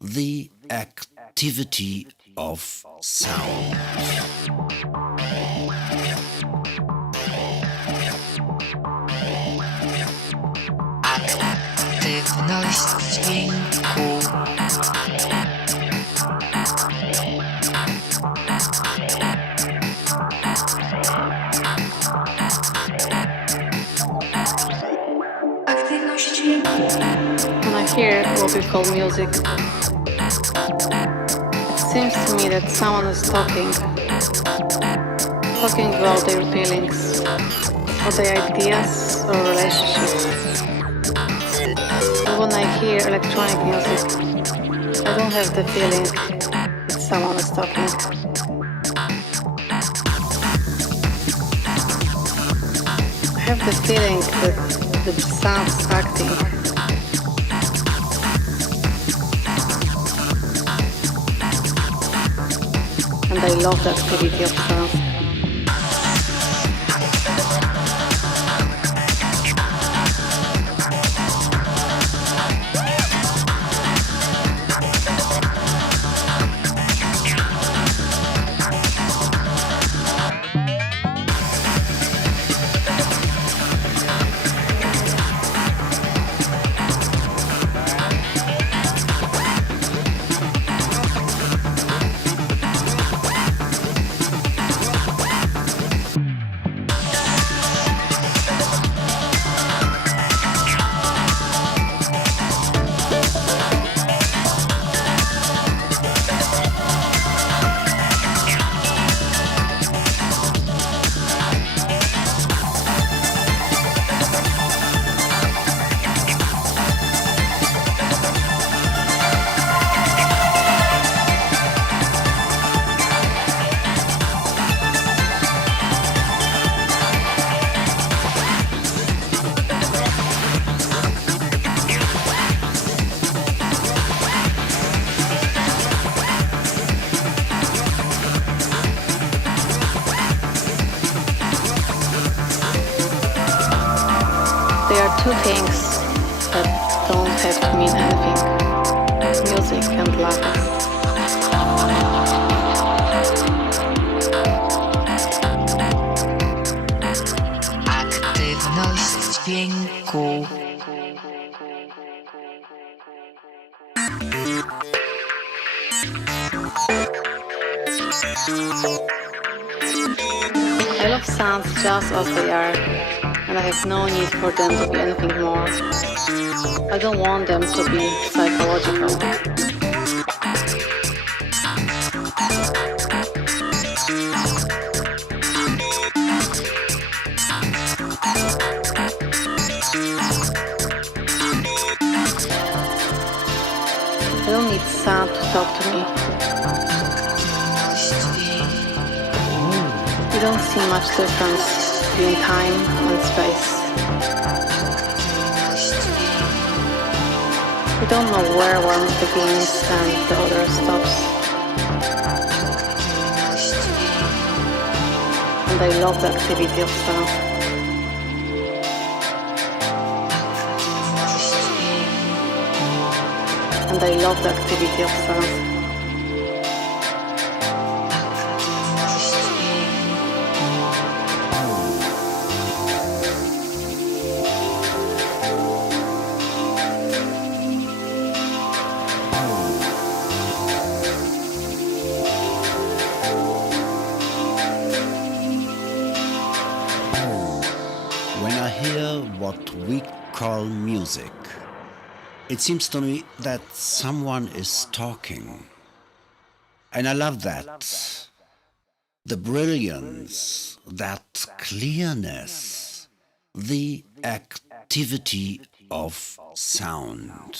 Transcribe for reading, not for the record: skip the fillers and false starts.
the activity of sound. Aktywność dźwięku. Aktywność dźwięku. When I hear what we call music, it seems to me that someone is talking about their feelings, or their ideas or relationships. But when I hear electronic music, I don't have the feeling that someone is talking. I have the feeling that the sound is acting. And I love the activity of sound. There are two things that don't have to mean anything: music and love. Aktywność dźwięku. I love sounds just as they are, and I have no need for them to be anything more. I don't want them to be psychological. I don't need sound to talk to me. You don't see much difference between time and space. You don't know where one begins and the other stops. And I love the activity of sound. And I love the activity of sound. When I hear what we call music, it seems to me that someone is talking. And I love that. The brilliance, that clearness, the activity of sound.